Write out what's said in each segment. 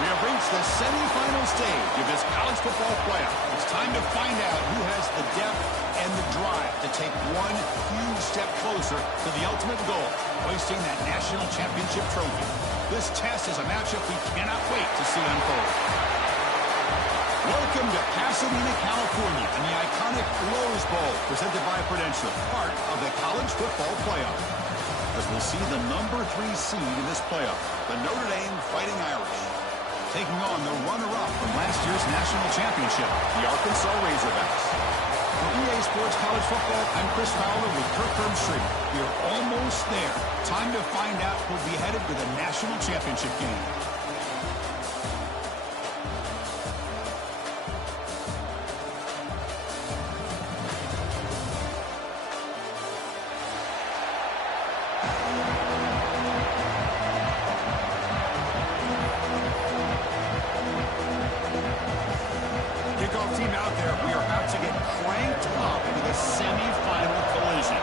We have reached the semifinal stage of this college football playoff. It's time to find out who has the depth and the drive to take one huge step closer to the ultimate goal, hoisting that national championship trophy. This test is a matchup we cannot wait to see unfold. Welcome to Pasadena, California, and the iconic Rose Bowl, presented by Prudential, part of the college football playoff. As we'll see the number 3 seed in this playoff, the Notre Dame Fighting Irish, taking on the runner-up from last year's national championship, the Arkansas Razorbacks. For EA Sports College Football, I'm Chris Fowler with Kirk Herbstreit. We are almost there. Time to find out who'll be headed to the national championship game. Team out there, we are about to get cranked up into the semifinal collision.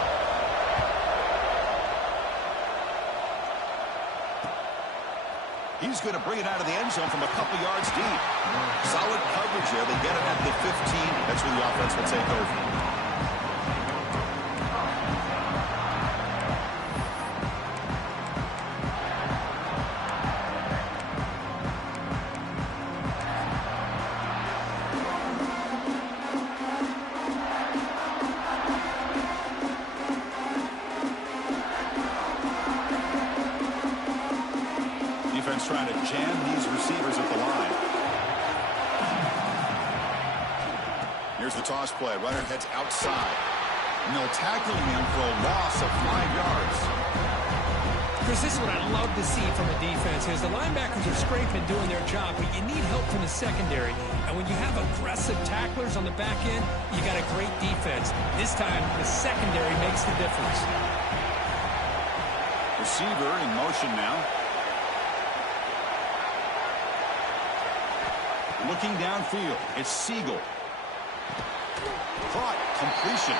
He's going to bring it out of the end zone from a couple yards deep. Solid coverage there. They get it at the 15. That's where the offense will take over. Trying to jam these receivers at the line. Here's the toss play. Runner heads outside. And they'll tackling him for a loss of 5 yards. Chris, this is what I love to see from a defense is the linebackers are scraping doing their job, but you need help from the secondary. And when you have aggressive tacklers on the back end, you got a great defense. This time, the secondary makes the difference. Receiver in motion now. Looking downfield, it's Siegel. Caught, completion.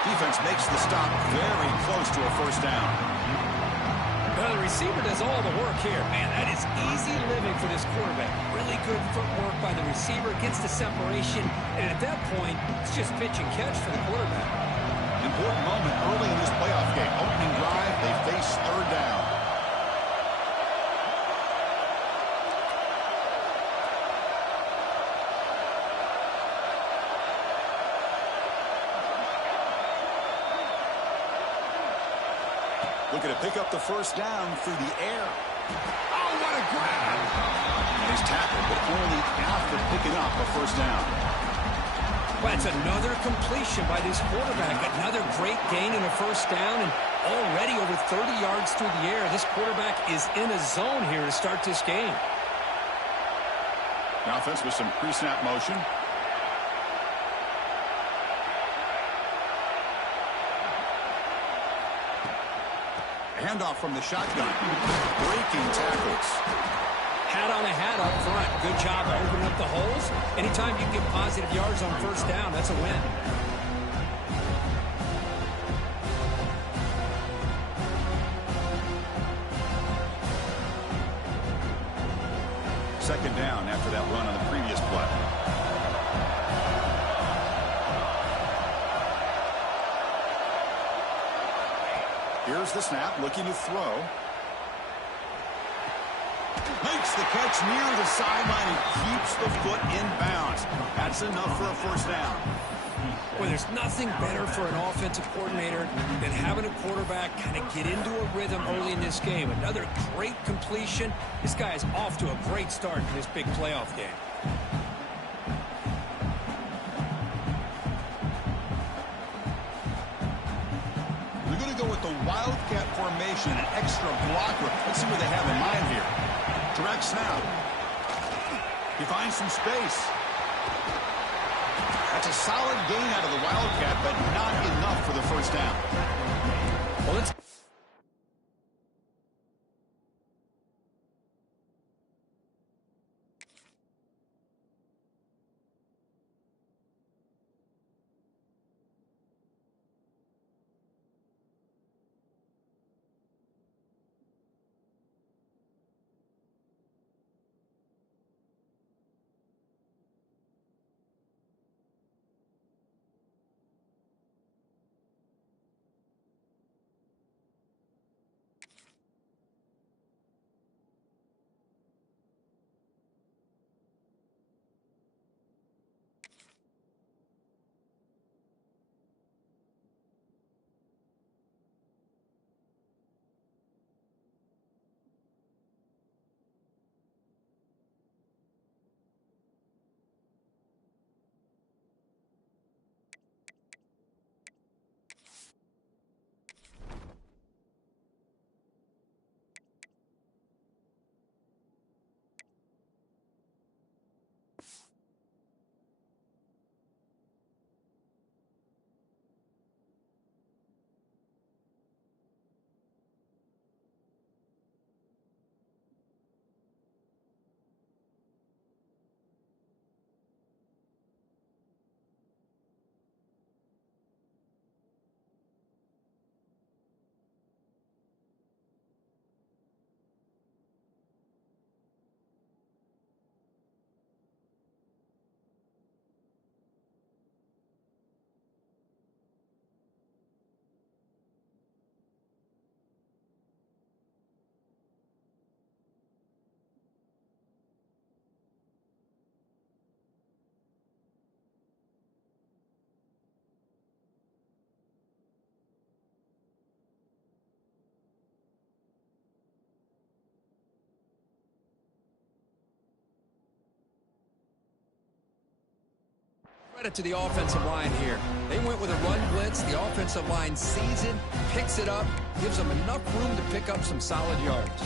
Defense makes the stop very close to a first down. Well, the receiver does all the work here. Man, that is easy living for this quarterback. Really good footwork by the receiver, gets the separation, and at that point, it's just pitch and catch for the quarterback. Important moment early in this playoff game. Opening drive, they face third down. Looking to pick up the first down through the air. Oh, what a grab! He's tackled, but only after picking up a first down. Well, it's another completion by this quarterback. Another great gain in a first down, and already over 30 yards through the air. This quarterback is in a zone here to start this game. The offense with some pre-snap motion. Handoff from the shotgun. Breaking tackles. Hat on a hat up front. Good job of opening up the holes. Anytime you get positive yards on first down, that's a win. Second down after that run on the previous play. Here's the snap, looking to throw. Makes the catch near the sideline and keeps the foot in bounds. That's enough for a first down. Well, there's nothing better for an offensive coordinator than having a quarterback kind of get into a rhythm early in this game. Another great completion. This guy is off to a great start in this big playoff game. We're going to go with the Wildcat formation, an extra blocker. Let's see what they have in mind here. Direct snap. He finds some space. That's a solid gain out of the Wildcat, but not enough for the first down. Well, it's credit to the offensive line here. They went with a run blitz. The offensive line sees it, picks it up, gives them enough room to pick up some solid yards.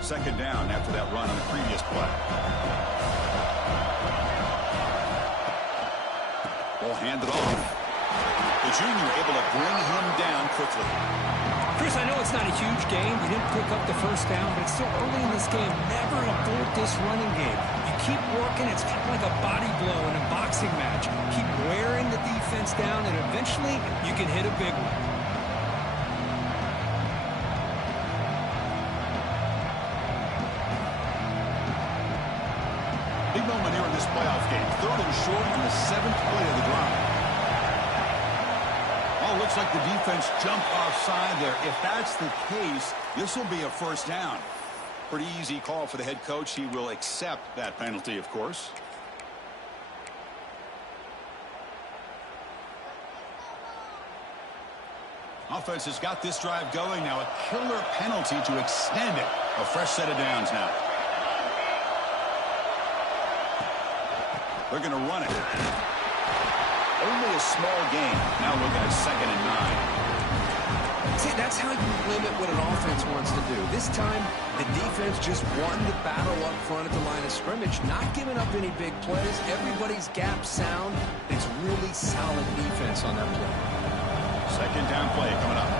Second down after that run on the previous play. Ball handed off. The junior able to bring him down quickly. Chris, I know it's not a huge game. You didn't pick up the first down, but it's still early in this game. Never abort this running game. You keep working. It's kind of like a body blow in a boxing match. Keep wearing the defense down, and eventually you can hit a big one. Big moment here in this playoff game. Third and short on the 7th play of the drive. Oh, looks like the defense jumped offside there. If that's the case, this will be a first down. Pretty easy call for the head coach. He will accept that penalty, of course. Offense has got this drive going now. A killer penalty to extend it. A fresh set of downs now. They're going to run it. Only a small gain. Now looking at 2nd and 9. See, that's how you limit what an offense wants to do. This time, the defense just won the battle up front at the line of scrimmage, not giving up any big plays. Everybody's gap sound. It's really solid defense on that play. Second down play coming up.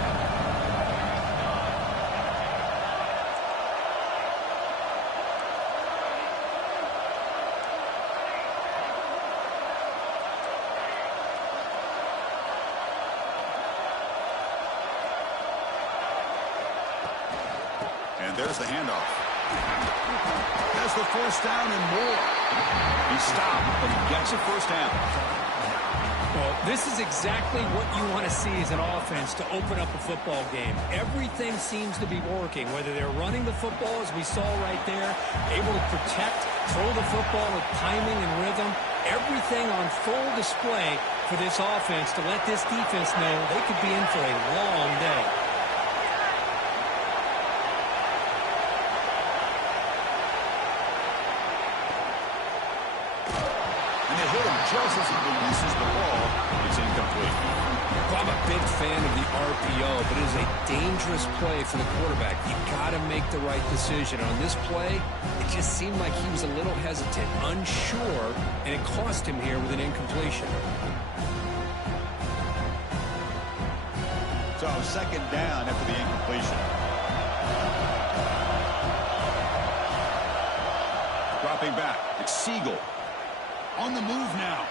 And there's the handoff. Has the first down and more. He stopped, but he gets a first down. Well, this is exactly what you want to see as an offense to open up a football game. Everything seems to be working, whether they're running the football, as we saw right there, able to protect, throw the football with timing and rhythm. Everything on full display for this offense to let this defense know they could be in for a long day. Just as he releases the ball, it's incomplete. Well, I'm a big fan of the RPO, but it is a dangerous play for the quarterback. You got to make the right decision. On this play, it just seemed like he was a little hesitant, unsure, and it cost him here with an incompletion. So second down after the incompletion. Dropping back, it's Siegel. On the move now.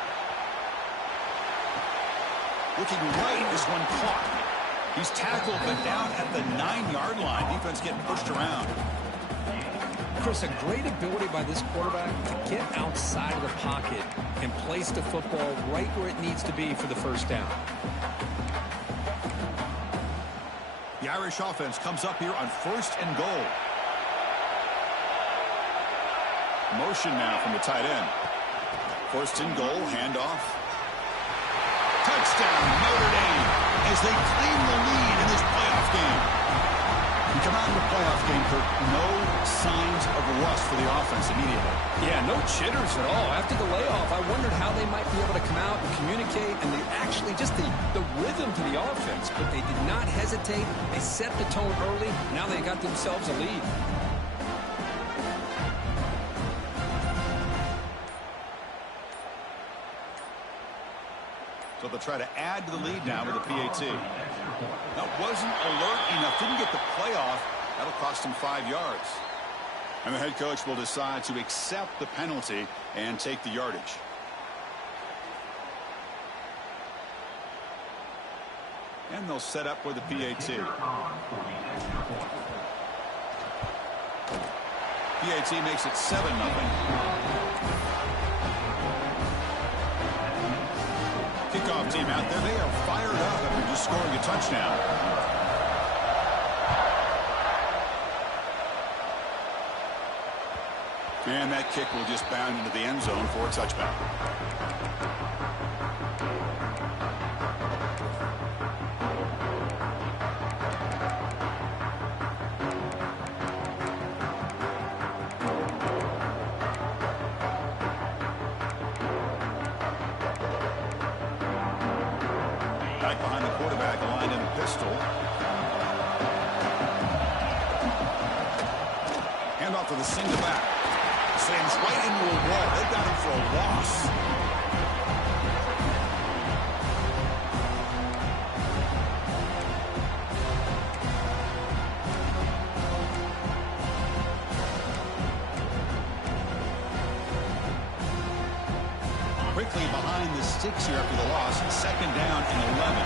Looking right, this one caught. He's tackled, but down at the 9-yard line. Defense getting pushed around. Chris, a great ability by this quarterback to get outside of the pocket and place the football right where it needs to be for the first down. The Irish offense comes up here on first and goal. Motion now from the tight end. First and goal, handoff. Touchdown, Notre Dame, as they claim the lead in this playoff game. We come out in the playoff game, Kirk, no signs of rust for the offense immediately. Yeah, no jitters at all. After the layoff, I wondered how they might be able to come out and communicate, and they actually just the rhythm to the offense, but they did not hesitate. They set the tone early. Now they got themselves a lead. So they'll try to add to the lead now with a PAT. That wasn't alert enough. Didn't get the playoff. That'll cost him 5 yards. And the head coach will decide to accept the penalty and take the yardage. And they'll set up with a PAT. PAT makes it 7-0. Kickoff team out there. They are fired up after just scoring a touchdown. And that kick will just bound into the end zone for a touchback. Back behind the quarterback, aligned in a pistol. Hand off to the single back. Slams right into a wall. They've got him for a loss. Quickly behind the sticks here after the loss. Second down and 11.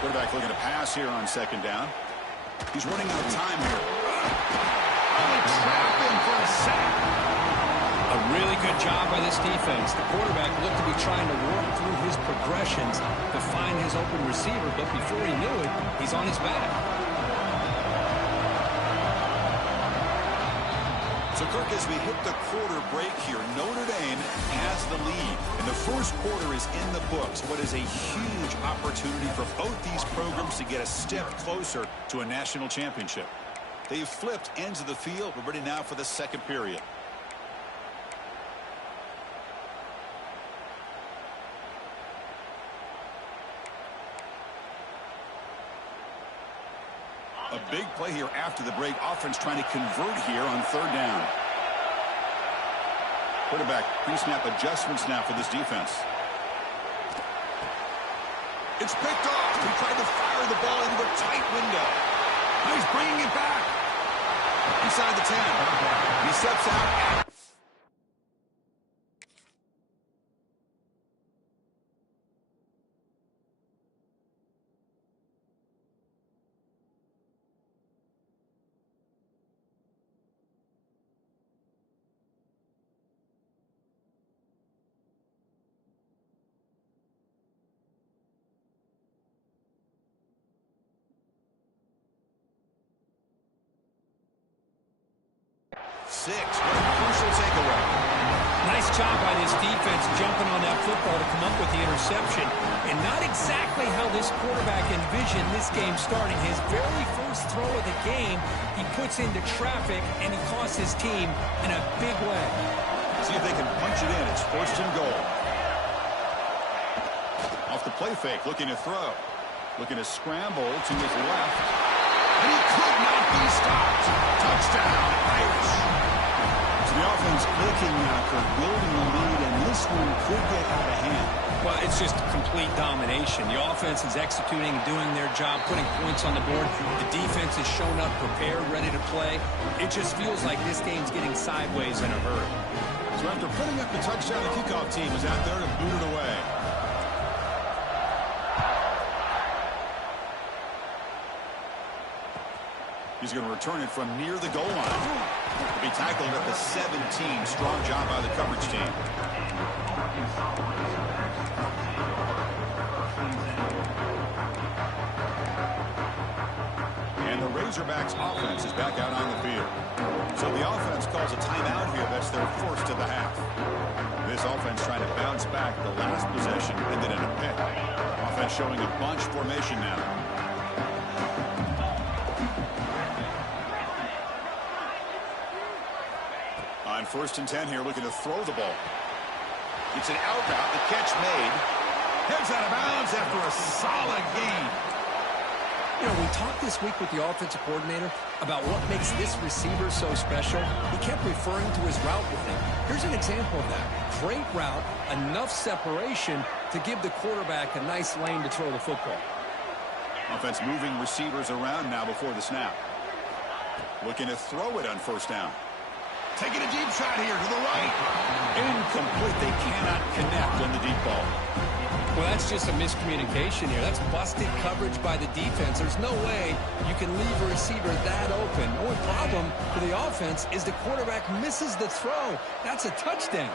Quarterback looking to pass here on second down. He's running out of time here. Trapped him for a sack. A really good job by this defense. The quarterback looked to be trying to work through his progressions to find his open receiver, but before he knew it, he's on his back. So, Kirk, as we hit the quarter break here, Notre Dame has the lead. And the first quarter is in the books. What is a huge opportunity for both these programs to get a step closer to a national championship. They've flipped ends of the field. We're ready now for the second period. A big play here after the break. Offense trying to convert here on third down. Quarterback pre-snap adjustments now for this defense. It's picked off. He tried to fire the ball into a tight window. Now he's bringing it back. Inside the 10. He steps out. 6. What a crucial takeaway. Nice job by this defense jumping on that football to come up with the interception. And not exactly how this quarterback envisioned this game starting. His very first throw of the game, he puts into traffic, and he costs his team in a big way. See if they can punch it in. It's 1st and goal. Off the play fake, looking to throw. Looking to scramble to his left. And he could not be stopped. Touchdown, Irish. So the offense clicking now, Kirk, building a lead, and this one could get out of hand. Well, it's just complete domination. The offense is executing, doing their job, putting points on the board. The defense has shown up, prepared, ready to play. It just feels like this game's getting sideways in a hurry. So after putting up the touchdown, the kickoff team is out there to boot it away. He's going to return it from near the goal line. He'll be tackled at the 17. Strong job by the coverage team. And the Razorbacks offense is back out on the field. So the offense calls a timeout here. That's their first of the half. This offense trying to bounce back. The last possession ended in a pick. Offense showing a bunch formation now. On 1st and 10 here, looking to throw the ball. It's an out route. The catch made. Heads out of bounds after a solid gain. You know, we talked this week with the offensive coordinator about what makes this receiver so special. He kept referring to his route with him. Here's an example of that. Great route, enough separation to give the quarterback a nice lane to throw the football. Offense moving receivers around now before the snap. Looking to throw it on 1st down. Taking a deep shot here to the right. Incomplete. They cannot connect on the deep ball. Well, that's just a miscommunication here. That's busted coverage by the defense. There's no way you can leave a receiver that open. The only problem for the offense is the quarterback misses the throw. That's a touchdown.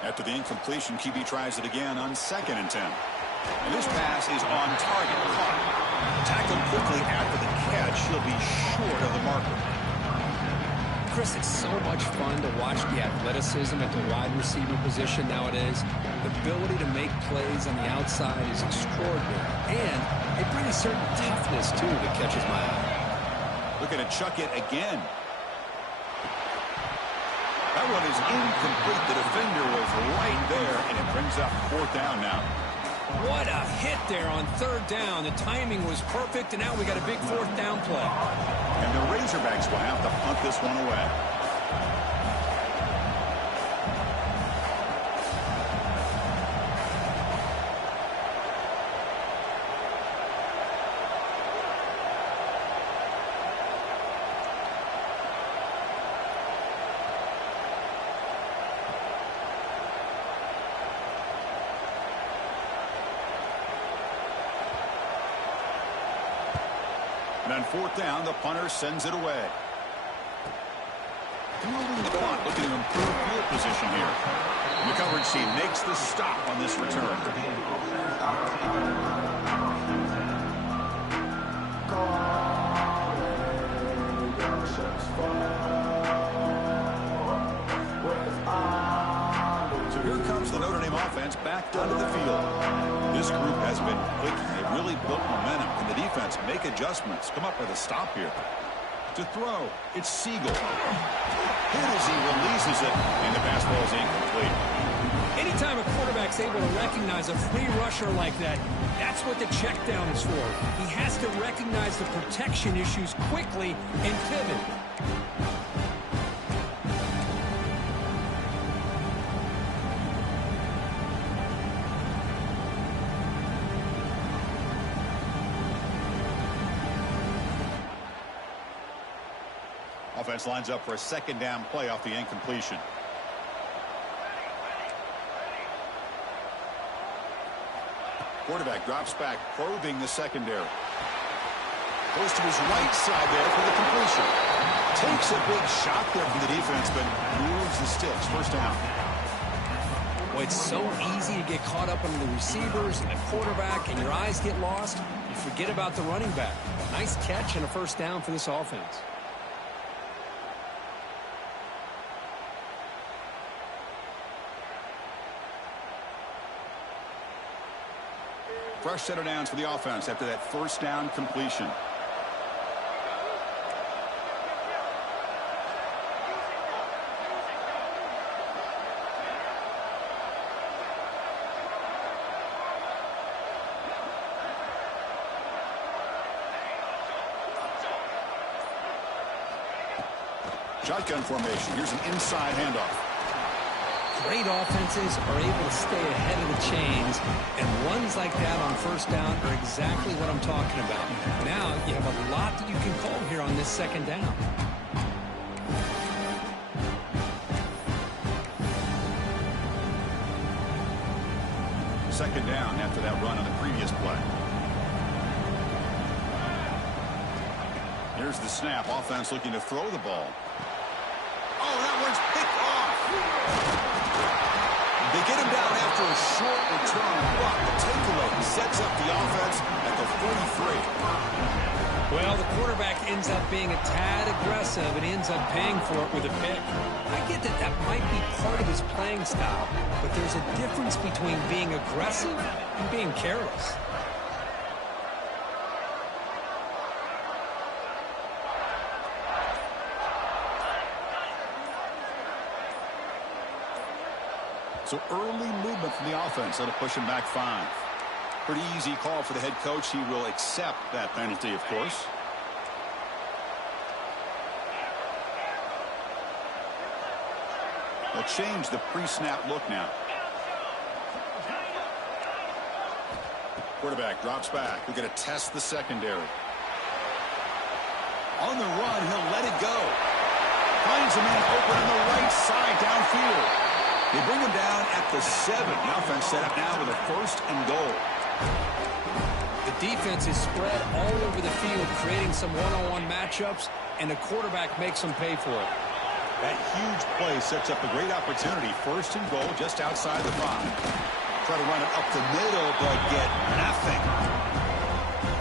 After the incompletion, QB tries it again on 2nd and 10. And this pass is on target. Caught. Tackled quickly after the catch. He'll be short of the marker. Chris, it's so much fun to watch the athleticism at the wide receiver position nowadays. The ability to make plays on the outside is extraordinary. And they bring a certain toughness, too, that catches my eye. Looking to chuck it again. That one is incomplete. The defender was right there, and it brings up 4th down now. What a hit there on 3rd down. The timing was perfect, and now we got a big 4th down play. And the Razorbacks will have to punt this one away. And on 4th down, the punter sends it away. Fueling the clock, looking to improve field position here. And the coverage team makes the stop on this return. So here comes the Notre Dame offense back onto the field. This group has been clicking. They've really built momentum. And the defense make adjustments. Come up with a stop here. To throw, it's Siegel. Hit as he releases it, and the pass ball is incomplete. Anytime a quarterback's able to recognize a free rusher like that, that's what the check down is for. He has to recognize the protection issues quickly and pivot. Offense lines up for a 2nd down play off the incompletion. Quarterback drops back, probing the secondary. Goes to his right side there for the completion. Takes a big shot there from the defense, but moves the sticks. First down. Well, it's so easy to get caught up on the receivers and the quarterback, and your eyes get lost. You forget about the running back. Nice catch and a first down for this offense. Fresh set of downs for the offense after that first down completion. Shotgun formation. Here's an inside handoff. Great offenses are able to stay ahead of the chains, and runs like that on first down are exactly what I'm talking about. Now you have a lot that you can call here on this second down. Second down after that run on the previous play. Here's the snap. Offense looking to throw the ball. Oh, that one's picked off. They get him down after a short return, but the takeaway sets up the offense at the 43. Well, the quarterback ends up being a tad aggressive and ends up paying for it with a pick. I get that that might be part of his playing style, but there's a difference between being aggressive and being careless. So early movement from the offense. That'll push him back 5. Pretty easy call for the head coach. He will accept that penalty, of course. They'll change the pre-snap look now. Quarterback drops back. We're going to test the secondary. On the run, he'll let it go. Finds a man open on the right side downfield. They bring him down at the 7. The offense set up now with a 1st and goal. The defense is spread all over the field, creating some one-on-one matchups, and the quarterback makes them pay for it. That huge play sets up a great opportunity. 1st and goal just outside the 5. Try to run it up the middle, but get nothing.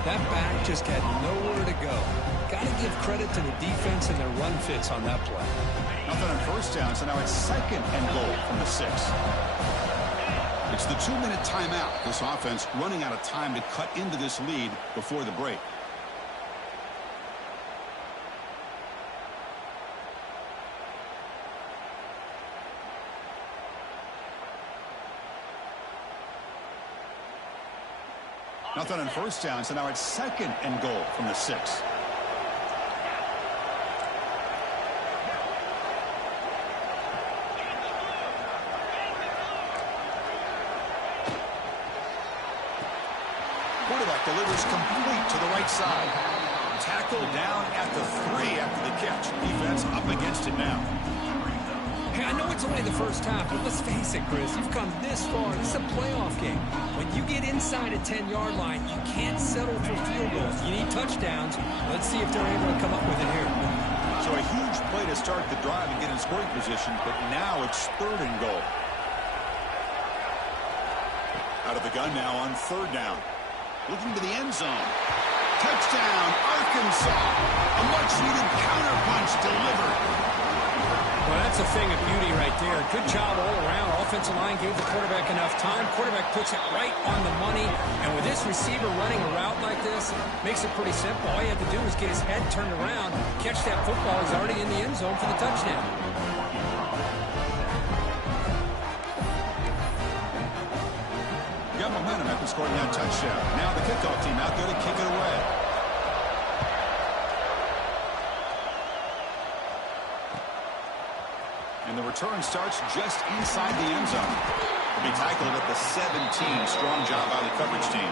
That back just had nowhere to go. Got to give credit to the defense and their run fits on that play. Nothing on first down, so now it's 2nd and goal from the 6. It's the 2-minute timeout. This offense running out of time to cut into this lead before the break. Nothing on first down, so now it's 2nd and goal from the 6. Quarterback delivers complete to the right side. Tackled down at the 3 after the catch. Defense up against it now. Hey, I know it's only the first half, but let's face it, Chris. You've come this far. This is a playoff game. When you get inside a 10-yard line, you can't settle for field goals. You need touchdowns. Let's see if they're able to come up with it here. So a huge play to start the drive and get in scoring position, but now it's 3rd and goal. Out of the gun now on 3rd down. Looking to the end zone. Touchdown, Arkansas. A much-needed counterpunch delivered. Well, that's a thing of beauty right there. Good job all around. Offensive line gave the quarterback enough time. Quarterback puts it right on the money. And with this receiver running a route like this, makes it pretty simple. All you have to do is get his head turned around, catch that football. He's already in the end zone for the touchdown. Got momentum after scoring that touchdown. Now the kickoff team out there to kick it away. And the return starts just inside the end zone. Will be tackled at the 17. Strong job by the coverage team.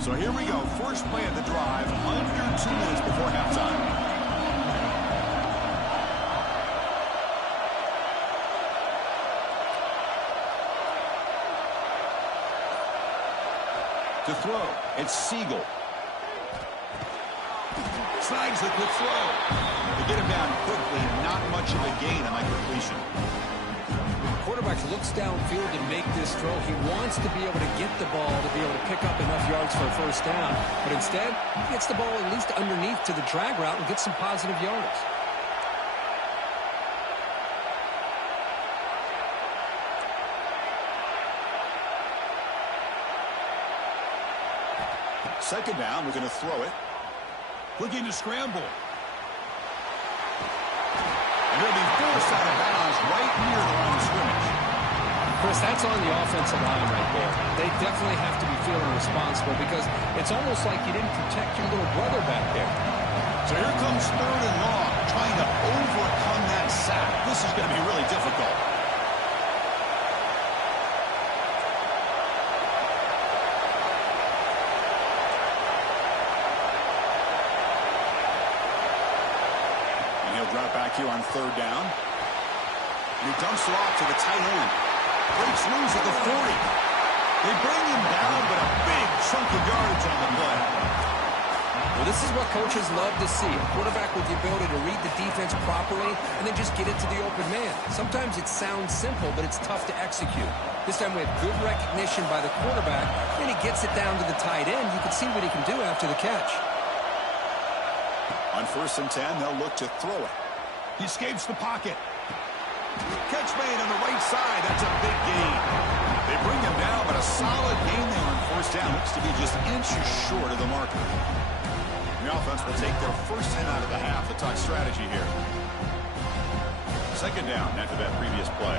So here we go. First play of the drive. Under 2 minutes before halftime. To throw, it's Siegel. Slides the quick throw. To get him down quickly, not much of a gain on that completion. The quarterback looks downfield to make this throw. He wants to be able to get the ball to be able to pick up enough yards for a first down. But instead, he gets the ball at least underneath to the drag route and gets some positive yards. Second down, we're going to throw it. Looking to scramble. And he'll be forced out of bounds right near the line of scrimmage. Chris, that's on the offensive line right there. They definitely have to be feeling responsible because it's almost like you didn't protect your little brother back there. So here comes third and long, trying to overcome that sack. This is going to be really difficult. Drop back here on third down. And he dumps it off to the tight end. Breaks loose at the 40. They bring him down, but a big chunk of yardage on the play. Well, this is what coaches love to see. A quarterback with the ability to read the defense properly and then just get it to the open man. Sometimes it sounds simple, but it's tough to execute. This time we have good recognition by the quarterback, and he gets it down to the tight end. You can see what he can do after the catch. On 1st and 10, they'll look to throw it. He escapes the pocket. Catch made on the right side. That's a big gain. They bring him down, but a solid gain there on 1st down. Looks to be just inches short of the marker. The offense will take their first 10 out of the half. The talk strategy here. Second down after that previous play.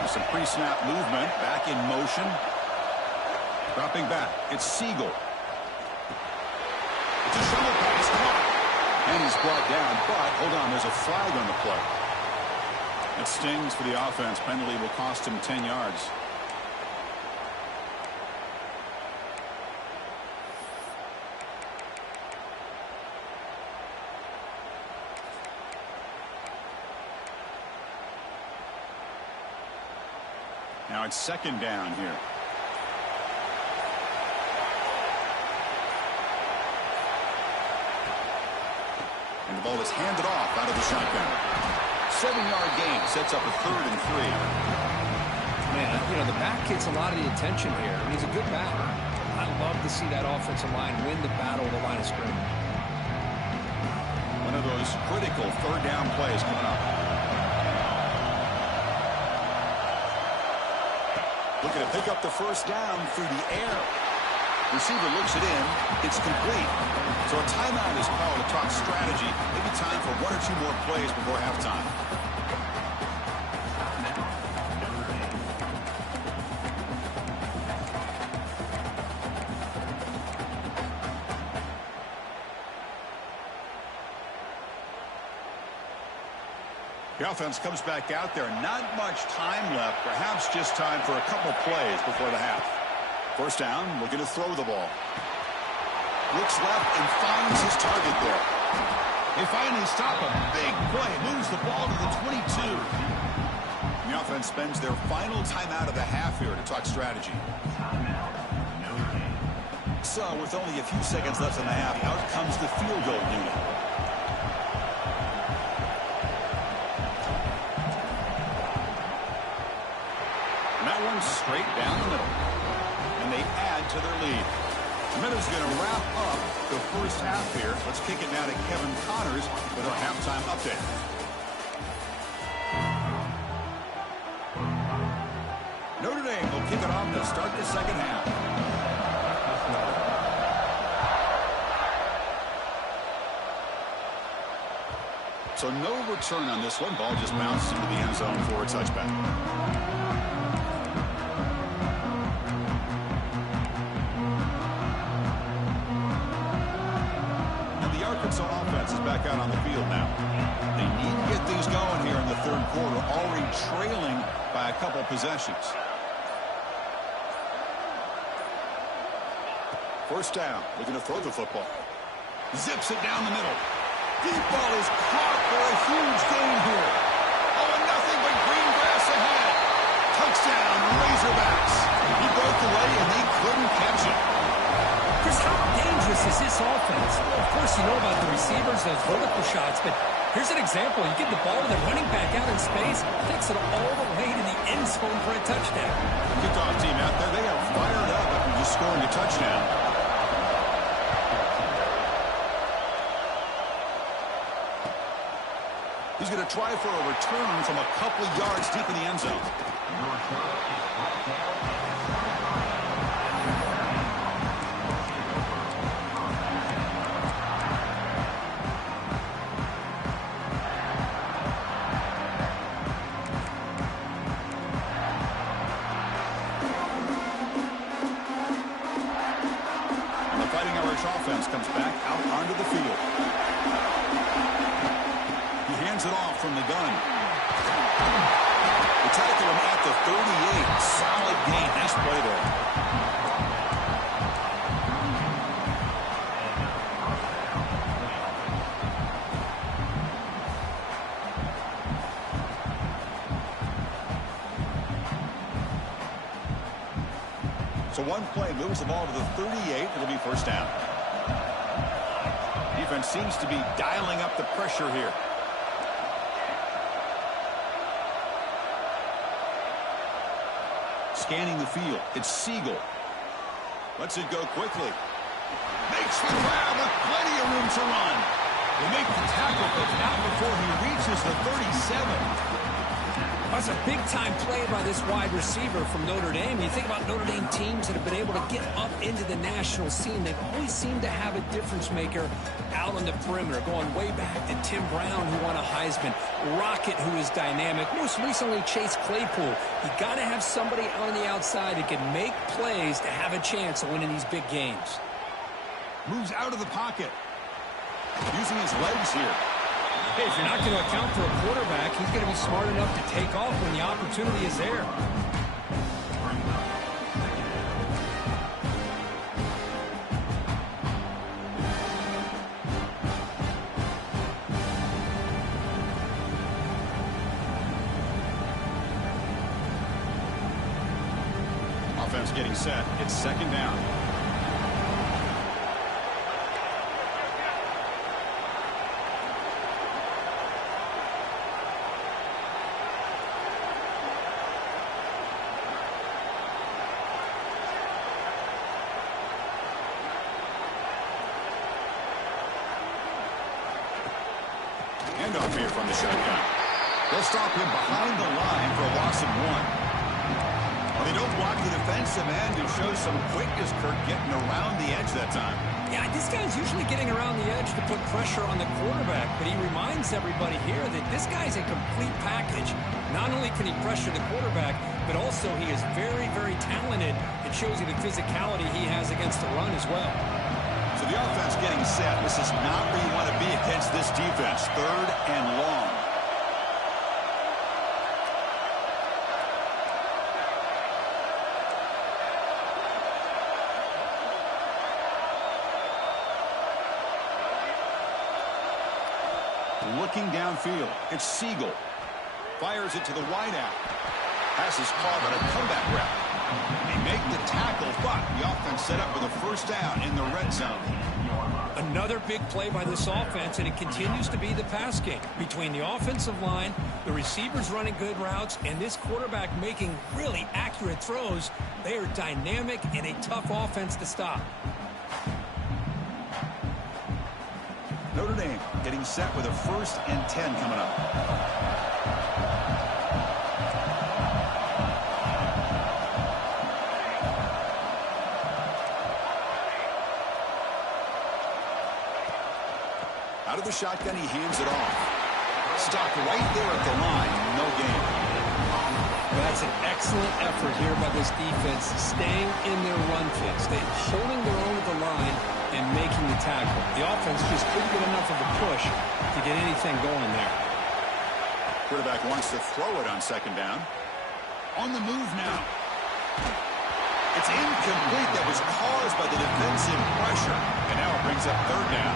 There's some pre-snap movement. Back in motion. Dropping back. It's Siegel. It's a shovel pass caught. And he's brought down, but hold on, there's a flag on the play. It stings for the offense. Penalty will cost him 10 yards. Now it's second down here. And the ball is handed off out of the shotgun. 7-yard gain sets up a 3rd and 3. Man, you know, the back gets a lot of the attention here. And he's a good batter. I love to see that offensive line win the battle of the line of scrimmage. One of those critical 3rd down plays coming up. Looking to pick up the 1st down through the air. Receiver looks it in. It's complete. So a timeout is called to talk strategy. Maybe time for 1 or 2 more plays before halftime. The offense comes back out there. Not much time left. Perhaps just time for a couple plays before the half. 1st down, looking to throw the ball. Looks left and finds his target there. They finally stop a big play. Moves the ball to the 22. And the offense spends their final timeout of the half here to talk strategy. So with only a few seconds left in the half, out comes the field goal unit. And that one's straight down the middle. And they add to their lead. Minutes going to wrap up the first half here. Let's kick it now to Kevin Connors with our halftime update. Notre Dame will kick it off to start the second half. So no return on this one. Ball just bounced into the end zone for a touchback. Arkansas offense is back out on the field now. They need to get things going here in the 3rd quarter, already trailing by a couple possessions. 1st down, looking to throw the football. Zips it down the middle. Deep ball is caught for a huge gain here. Oh, and nothing but green grass ahead. Touchdown, Chris, how dangerous is this offense? Well, of course, you know about the receivers, those vertical shots, but here's an example. You give the ball to the running back out in space, takes it all the way to the end zone for a touchdown. Kickoff team out there, they are fired up after just scoring a touchdown. He's going to try for a return from a couple of yards deep in the end zone. And the Fighting Irish offense comes back out onto the field. Hands it off from the gun. They tackle him at the 38. Solid gain. Nice play there. So one play moves the ball to the 38. It'll be first down. Defense seems to be dialing up the pressure here. Scanning the field. It's Siegel. Lets it go quickly. Makes the grab with plenty of room to run. They make the tackle, but not before he reaches the 37. That's a big-time play by this wide receiver from Notre Dame. You think about Notre Dame teams that have been able to get up into the national scene. They've always seemed to have a difference maker out on the perimeter, going way back to Tim Brown, who won a Heisman, Rocket, who is dynamic, most recently Chase Claypool. You got to have somebody on the outside that can make plays to have a chance of winning these big games. Moves out of the pocket. Using his legs here. Hey, if you're not going to account for a quarterback, he's going to be smart enough to take off when the opportunity is there. Offense getting set. It's second down. Handoff here from the shotgun. They'll stop him behind the line for a loss of 1. Well, they don't block the defensive end and show some quickness, Kirk, getting around the edge that time. Yeah, this guy's usually getting around the edge to put pressure on the quarterback, but he reminds everybody here that this guy's a complete package. Not only can he pressure the quarterback, but also he is very, very talented. It shows you the physicality he has against the run as well. So the offense getting set. This is not where you want to be against this defense. Third and long. Looking downfield. It's Siegel. Fires it to the wideout. Pass is called on a comeback route. They make the tackle, but the offense set up with a first down in the red zone. Another big play by this offense, and it continues to be the pass game. Between the offensive line, the receivers running good routes, and this quarterback making really accurate throws, they are dynamic and a tough offense to stop. Notre Dame getting set with a 1st and 10 coming up. Out of the shotgun, he hands it off. Stopped right there at the line. No gain. Well, that's an excellent effort here by this defense, staying in their run fix. They're holding their own at the line and making the tackle. The offense just couldn't get enough of a push to get anything going there. Quarterback wants to throw it on second down. On the move now. It's incomplete. That was caused by the defensive pressure. And now it brings up third down.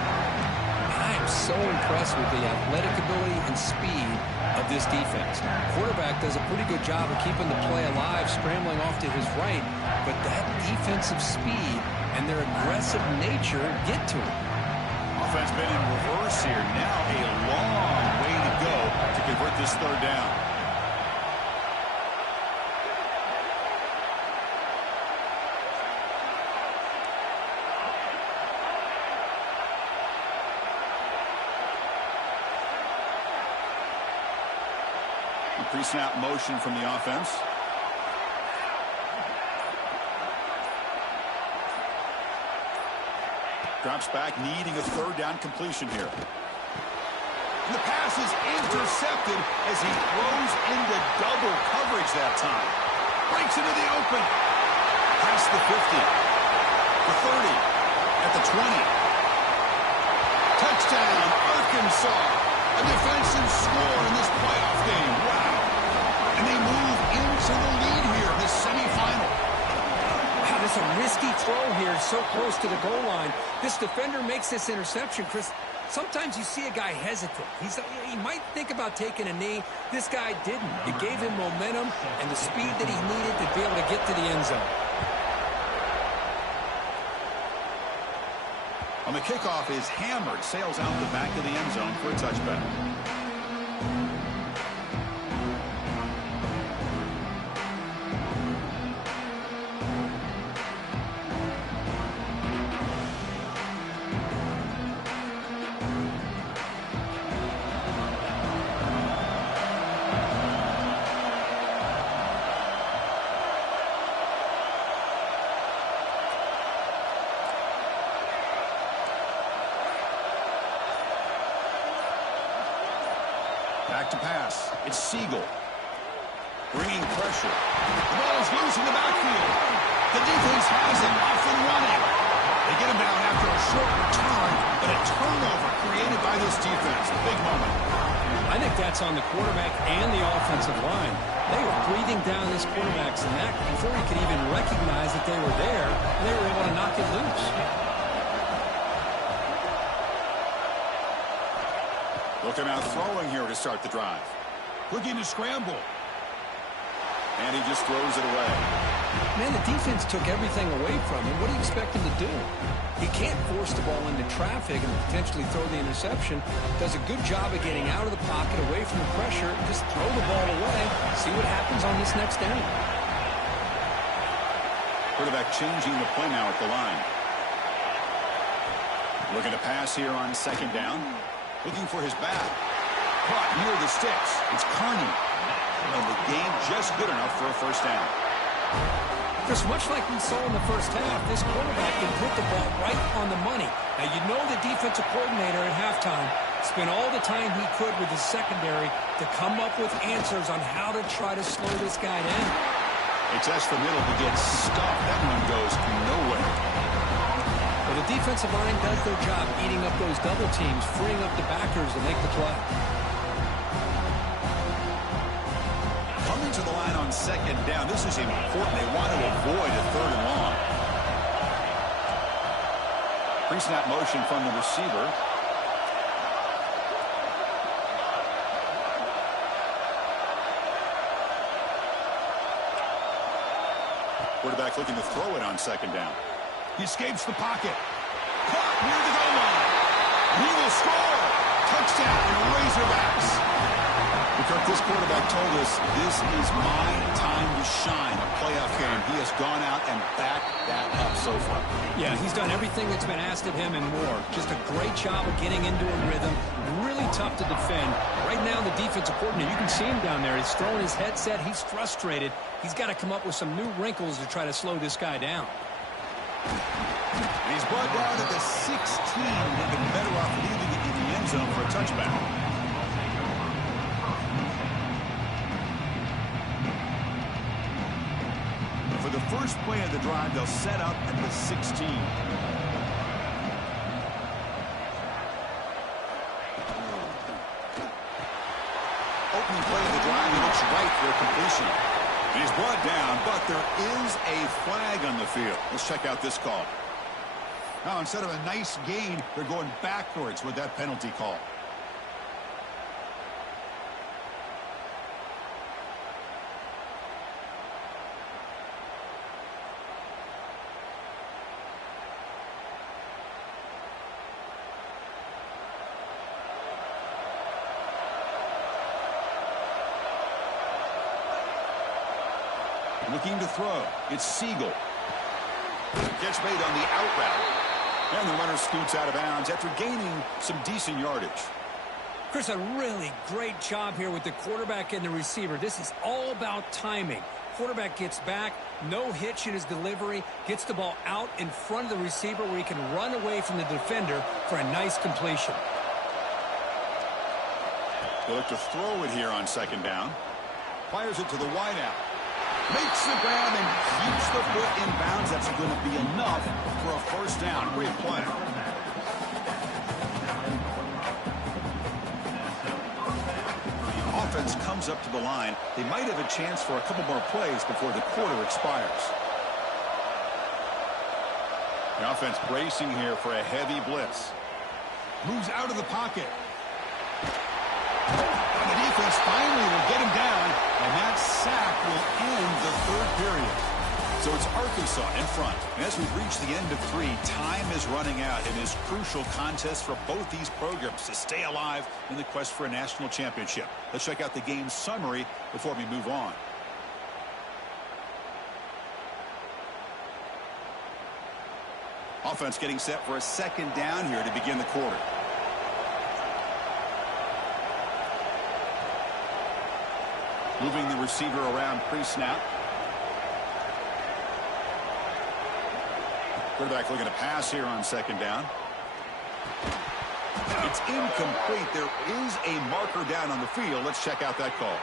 I am so so impressed with the athletic ability and speed of this defense. Quarterback does a pretty good job of keeping the play alive, scrambling off to his right, but that defensive speed and their aggressive nature get to him. Offense been in reverse here. Now a long way to go to convert this third down. Pre-snap motion from the offense. Drops back, needing a third down completion here. And the pass is intercepted as he throws into double coverage that time. Breaks into the open. Past the 50. The 30. At the 20. Touchdown, Arkansas. A defensive score in this playoff game. Wow. And they move into the lead here in this semifinal. Wow, this is a risky throw here, so close to the goal line. This defender makes this interception, Chris. Sometimes you see a guy hesitate. He might think about taking a knee. This guy didn't. It gave him momentum and the speed that he needed to be able to get to the end zone. On the kickoff is hammered, sails out the back of the end zone for a touchback. Back to pass. It's Siegel. Bringing pressure. The ball is loose in the backfield. The defense has him off and running. They get him down after a short return, but a turnover created by this defense. Big moment. I think that's on the quarterback and the offensive line. They were breathing down this quarterback's neck before he could even recognize that they were there, and they were able to knock it loose. Looking out throwing here to start the drive. Looking to scramble. And he just throws it away. Man, the defense took everything away from him. What do you expect him to do? He can't force the ball into traffic and potentially throw the interception. Does a good job of getting out of the pocket, away from the pressure. Just throw the ball away. See what happens on this next down. Quarterback changing the play now at the line. Looking to pass here on second down. Looking for his back. Caught near the sticks. It's Carney. And the game just good enough for a first down. Just much like we saw in the first half, this quarterback can put the ball right on the money. Now, you know the defensive coordinator at halftime spent all the time he could with his secondary to come up with answers on how to try to slow this guy down. They test the middle to get stuffed. That one goes nowhere. Well, the defensive line does their job eating up those double teams, freeing up the backers to make the play. Coming to the line on second down. This is important. They want to avoid a third and long. Pre-snap motion from the receiver. Quarterback looking to throw it on second down. He escapes the pocket. Caught near the goal line. He will score. Touchdown, Razorbacks. Kirk, this quarterback told us this is my time to shine. A playoff game. He has gone out and backed that up so far. Yeah, he's done everything that's been asked of him and more. Just a great job of getting into a rhythm. Really tough to defend. Right now, the defensive coordinator, you can see him down there. He's throwing his headset. He's frustrated. He's got to come up with some new wrinkles to try to slow this guy down. And he's brought down at the 16. They've been better off leaving it in the end zone for a touchback. For the first play of the drive, they'll set up at the 16. Opening play of the drive, he looks right for a completion. He's brought down, but there is a flag on the field. Let's check out this call. Now, instead of a nice gain, they're going backwards with that penalty call. Looking to throw. It's Siegel. Catch made on the out route. And the runner scoots out of bounds after gaining some decent yardage. Chris, a really great job here with the quarterback and the receiver. This is all about timing. Quarterback gets back, no hitch in his delivery, gets the ball out in front of the receiver where he can run away from the defender for a nice completion. They look to throw it here on second down. Fires it to the wideout. Makes the grab and keeps the foot in bounds. That's going to be enough for a first down. Great play. The offense comes up to the line. They might have a chance for a couple more plays before the quarter expires. The offense bracing here for a heavy blitz. Moves out of the pocket. And the defense finally will get him down, and that sack will end the third period. So it's Arkansas in front. And as we've reached the end of 3, time is running out in this crucial contest for both these programs to stay alive in the quest for a national championship. Let's check out the game summary before we move on. Offense getting set for a second down here to begin the quarter. Moving the receiver around pre-snap. Quarterback looking to pass here on second down. It's incomplete. There is a marker down on the field. Let's check out that call.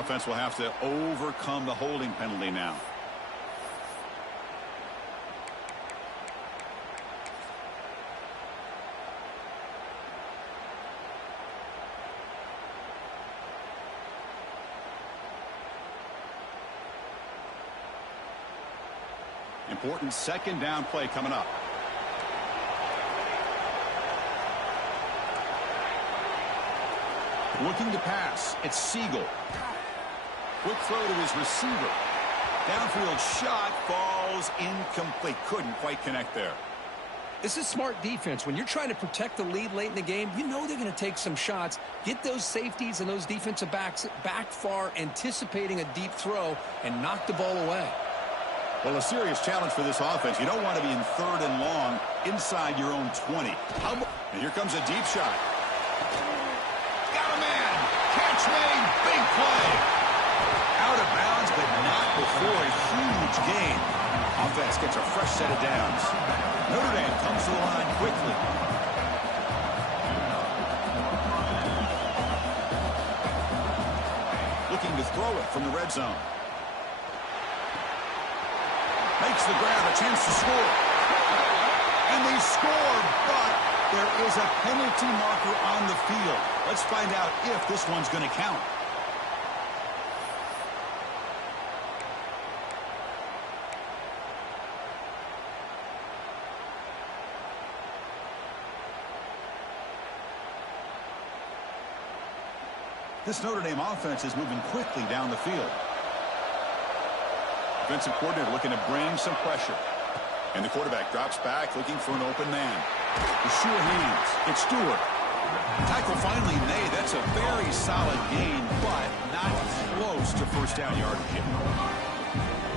Offense will have to overcome the holding penalty now. Important second down play coming up. Looking to pass. It's Siegel. Quick throw to his receiver. Downfield shot falls incomplete. Couldn't quite connect there. This is smart defense. When you're trying to protect the lead late in the game, you know they're going to take some shots. Get those safeties and those defensive backs back far, anticipating a deep throw, and knock the ball away. Well, a serious challenge for this offense. You don't want to be in third and long inside your own 20. And here comes a deep shot. Got a man. Catch made. Big play. Out of bounds, but not before a huge gain. Offense gets a fresh set of downs. Notre Dame comes to the line quickly. Looking to throw it from the red zone. Makes the grab, a chance to score. And they score, but there is a penalty marker on the field. Let's find out if this one's going to count. This Notre Dame offense is moving quickly down the field. Defensive coordinator looking to bring some pressure. And the quarterback drops back looking for an open man. The sure hands. It's Stewart. Tackle finally made. That's a very solid gain, but not close to first down yardage here.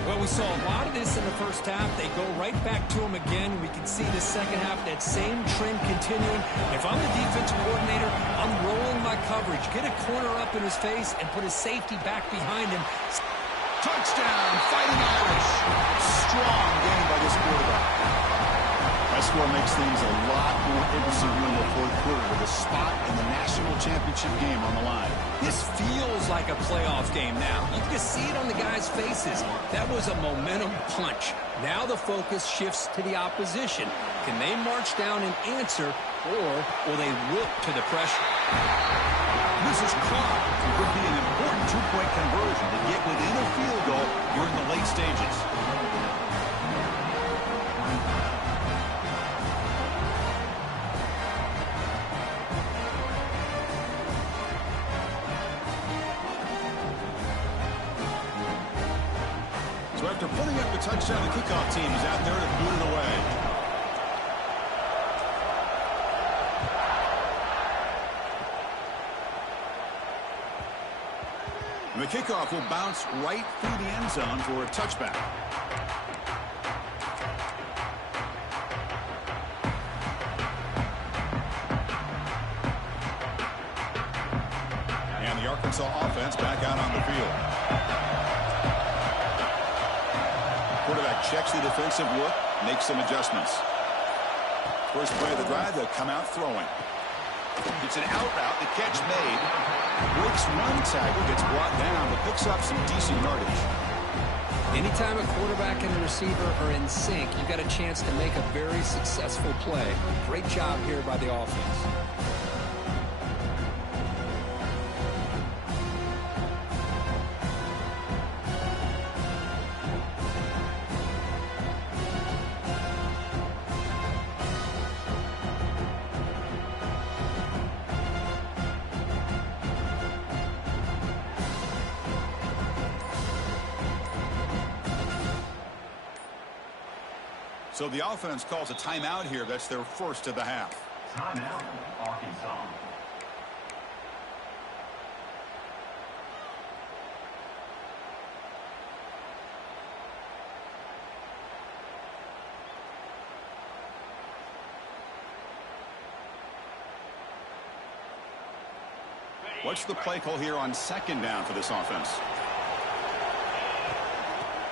Well, we saw a lot of this in the first half. They go right back to him again. We can see the second half, that same trend continuing. If I'm the defensive coordinator, I'm rolling my coverage. Get a corner up in his face and put his safety back behind him. Touchdown, Fighting Irish. Strong game by this quarterback. That score makes things a lot more interesting here in the fourth quarter with a spot in the national championship game on the line. This feels like a playoff game now. You can just see it on the guys' faces. That was a momentum punch. Now the focus shifts to the opposition. Can they march down and answer, or will they look to the pressure? This is caught. It would be an important two-point conversion to get within a field goal here in the late stages. After putting up the touchdown, the kickoff team is out there to boot it away. And the kickoff will bounce right through the end zone for a touchback. And the Arkansas offense back out on the field. Quarterback checks the defensive look, makes some adjustments. First play of the drive, they'll come out throwing. It's an out route, the catch made. Breaks one tackle, gets brought down, but picks up some decent yardage. Anytime a quarterback and a receiver are in sync, you've got a chance to make a very successful play. Great job here by the offense. So the offense calls a timeout here. That's their first of the half. Timeout, Arkansas. What's the play call here on second down for this offense?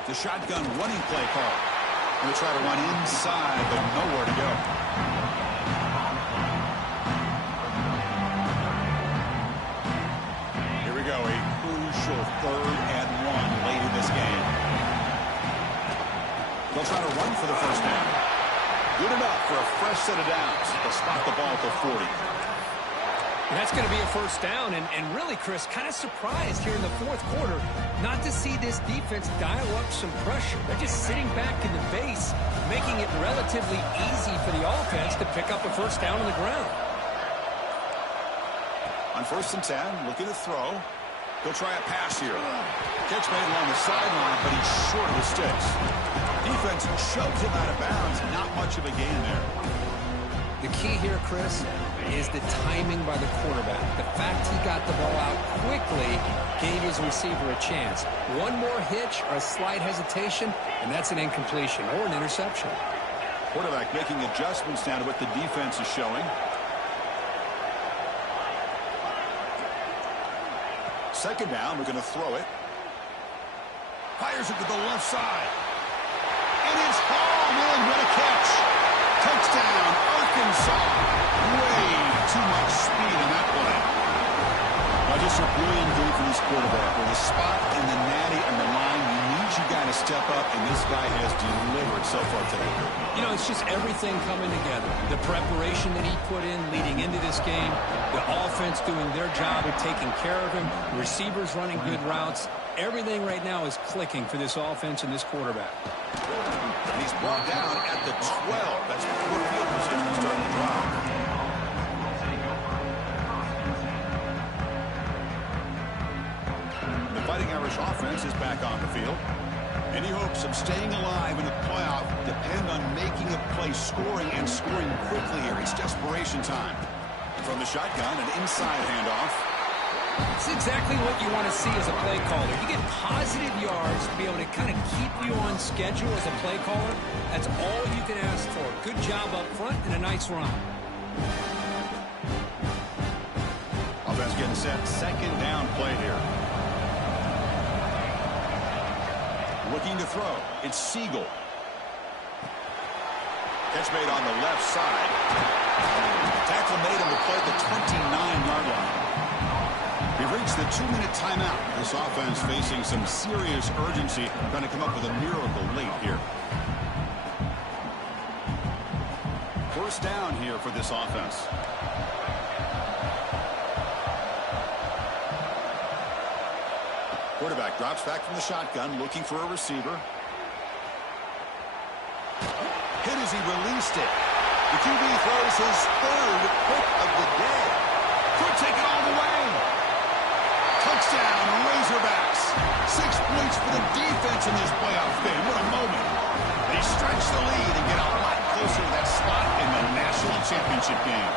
The shotgun running play call. Going to try to run inside, but nowhere to go. Here we go, a crucial 3rd and 1 late in this game. They'll try to run for the first down. Good enough for a fresh set of downs. They'll spot the ball at the 40. And that's going to be a first down, and really, Chris, kind of surprised here in the fourth quarter not to see this defense dial up some pressure. They're just sitting back in the base, making it relatively easy for the offense to pick up a first down on the ground. On 1st and 10, looking to throw. He'll try a pass here. Catch made along the sideline, but he's short of the sticks. Defense shoves him out of bounds. Not much of a gain there. The key here, Chris, is the timing by the quarterback. The fact he got the ball out quickly gave his receiver a chance. One more hitch or a slight hesitation, and that's an incompletion or an interception. Quarterback making adjustments now to what the defense is showing. Second down, we're going to throw it. Fires it to the left side. And it's hauled in. What a catch. Touchdown, Arkansas. Way too much speed in that play. Just a brilliant game for this quarterback. With a spot in the natty and the line, you need your guy to step up, and this guy has delivered so far today. You know, it's just everything coming together. The preparation that he put in leading into this game, the offense doing their job of taking care of him, receivers running good routes. Everything right now is clicking for this offense and this quarterback. And he's brought down at the 12. That's before field position starting to drop. The Fighting Irish offense is back on the field. Any hopes of staying alive in the playoff depend on making a play, scoring, and scoring quickly here. It's desperation time. From the shotgun, an inside handoff. It's exactly what you want to see as a play caller. You get positive yards to be able to kind of keep you on schedule as a play caller. That's all you can ask for. Good job up front and a nice run. Offense getting set. Second down play here. Looking to throw. It's Siegel. Catch made on the left side. Tackle made on the play at the 29-yard line. We've reached the 2-minute timeout. This offense facing some serious urgency, trying to come up with a miracle late here. First down here for this offense. Quarterback drops back from the shotgun, looking for a receiver. Hit as he released it. The QB throws his third pick of the day. Could take it all the way. Touchdown, Razorbacks. 6 points for the defense in this playoff game. championship game.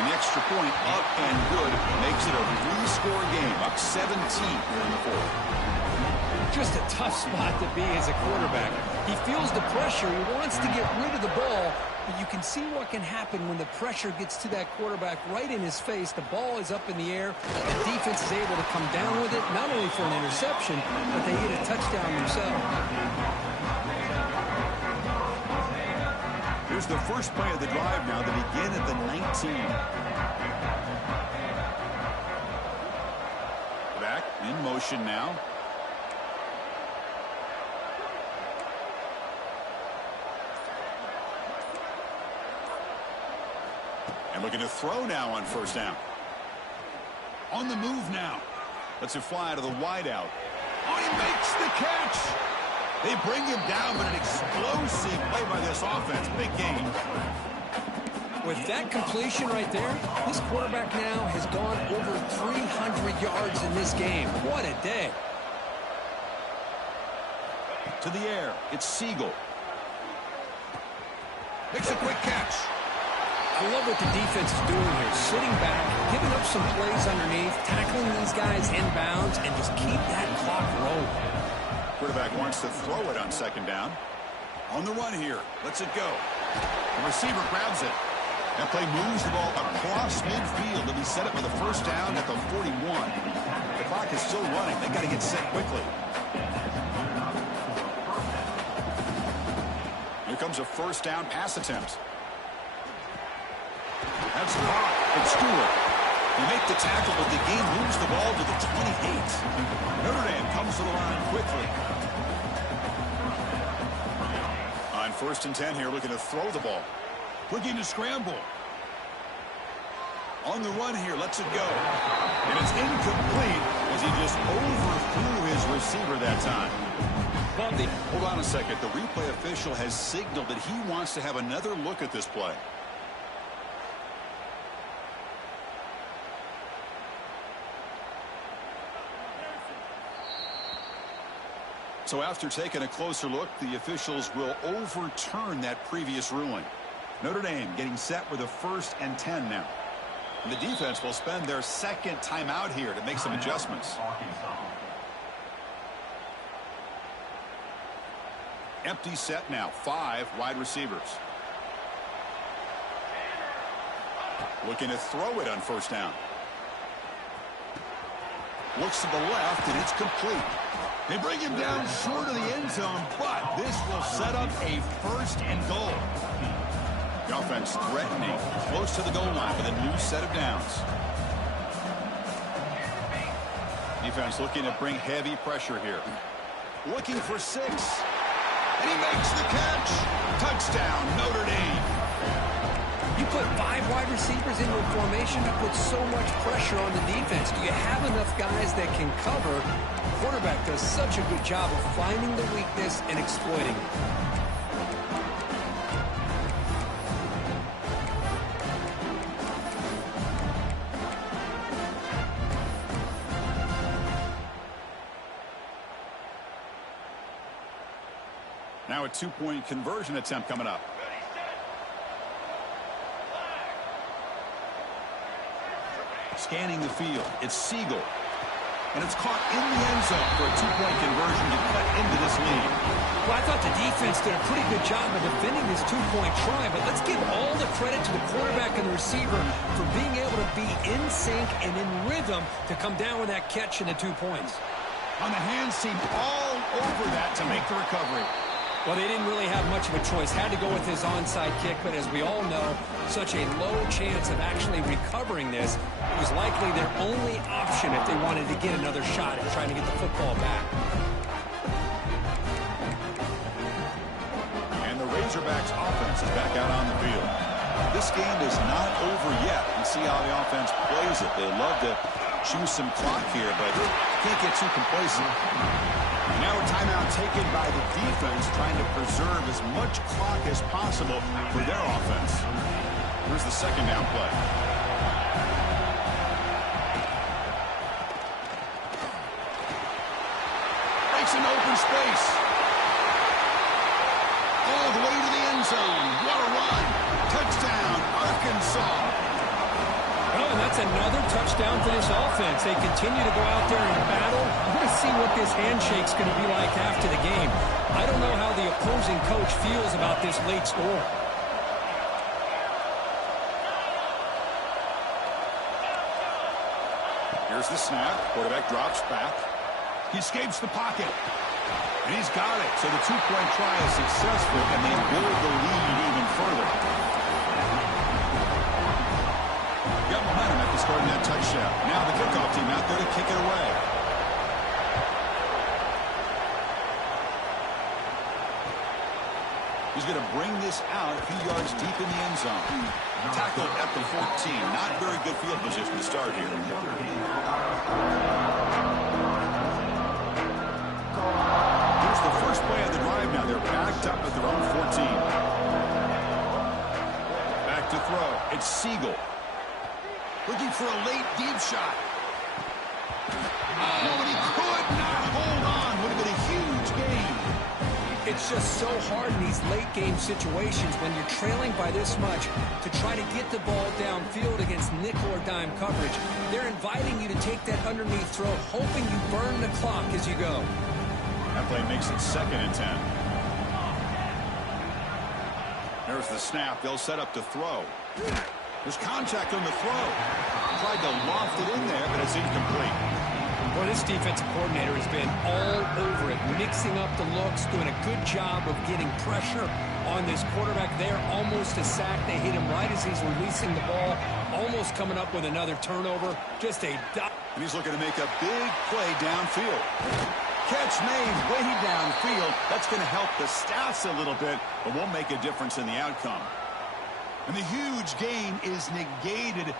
And the extra point up and good makes it a 3-score game, up 17 here in the fourth. Just a tough spot to be as a quarterback. He feels the pressure. He wants to get rid of the ball, but you can see what can happen when the pressure gets to that quarterback right in his face. The ball is up in the air. The defense is able to come down with it, not only for an interception, but they get a touchdown themselves. Here's the first play of the drive now. They begin at the 19. Back in motion now. And looking to throw now on first down. On the move now. Lets it fly to the wideout. Oh, he makes the catch. They bring him down, but an explosive play by this offense. Big gain. With that completion right there, this quarterback now has gone over 300 yards in this game. What a day. To the air, it's Siegel. Makes a quick catch. I love what the defense is doing here. Sitting back, giving up some plays underneath, tackling these guys inbounds, and just keep that clock rolling. Quarterback wants to throw it on second down. On the run here. Lets it go. The receiver grabs it. That play moves the ball across midfield. They'll be set up for the first down at the 41. The clock is still running. They got to get set quickly. Here comes a first down pass attempt. That's caught. It's Stewart. They make the tackle, but the game moves the ball to the 28. Notre Dame comes to the line quickly. On first and 10 here, looking to throw the ball. Looking to scramble. On the run here, lets it go. And it's incomplete as he just overthrew his receiver that time. Hold on a second. The replay official has signaled that he wants to have another look at this play. So after taking a closer look, the officials will overturn that previous ruling. Notre Dame getting set with a first and 10 now. And the defense will spend their second timeout here to make some adjustments. Empty set now. 5 wide receivers. Looking to throw it on first down. Looks to the left, and it's complete. They bring him down short of the end zone, but this will set up a first and goal. The offense threatening, close to the goal line with a new set of downs. Defense looking to bring heavy pressure here. Looking for 6. And he makes the catch. Touchdown, Notre Dame. You put 5 wide receivers into a formation, you put so much pressure on the defense. Do you have enough guys that can cover? The quarterback does such a good job of finding the weakness and exploiting it. Now a 2-point conversion attempt coming up. Scanning the field, it's Siegel. And it's caught in the end zone for a 2-point conversion to cut into this lead. Well, I thought the defense did a pretty good job of defending this 2-point try, but let's give all the credit to the quarterback and the receiver for being able to be in sync and in rhythm to come down with that catch and the 2 points. On the hands team all over that to make the recovery. Well, they didn't really have much of a choice. Had to go with his onside kick, but as we all know, such a low chance of actually recovering this. It was likely their only option if they wanted to get another shot at trying to get the football back. And the Razorbacks offense is back out on the field. This game is not over yet. You see how the offense plays it. They love to choose some clock here, but can't get too complacent. Now a timeout taken by the defense, trying to preserve as much clock as possible for their offense. Here's the second down play. Breaks an open space. All the way to the end zone. What a run. Touchdown, Arkansas. Oh, and that's another touchdown for this offense. They continue to go out there and battle. I'm going to see what this handshake's going to be like after the game. I don't know how the opposing coach feels about this late score. Here's the snap. Quarterback drops back. He escapes the pocket. And he's got it. So the two-point try is successful, and they build the lead even further. Got momentum after scoring that touchdown. Now the kickoff team out there to kick it away. He's going to bring this out a few yards deep in the end zone. Tackled at the 14. Not very good field position to start here. Here's the first play of the drive now. They're backed up at their own 14. Back to throw. It's Siegel. Looking for a late deep shot. Oh, and he could not hold on. Would have been a huge gain. It's just so hard in these late game situations when you're trailing by this much to try to get the ball downfield against nickel or dime coverage. They're inviting you to take that underneath throw, hoping you burn the clock as you go. That play makes it 2nd and 10. There's the snap. They'll set up to throw. There's contact on the throw. Tried to loft it in there, but it's incomplete. Boy, this defensive coordinator has been all over it, mixing up the looks, doing a good job of getting pressure on this quarterback there. Almost a sack. They hit him right as he's releasing the ball, almost coming up with another turnover. Just a dot. And he's looking to make a big play downfield. Catch made way downfield. That's going to help the stats a little bit, but won't make a difference in the outcome. And the huge gain is negated.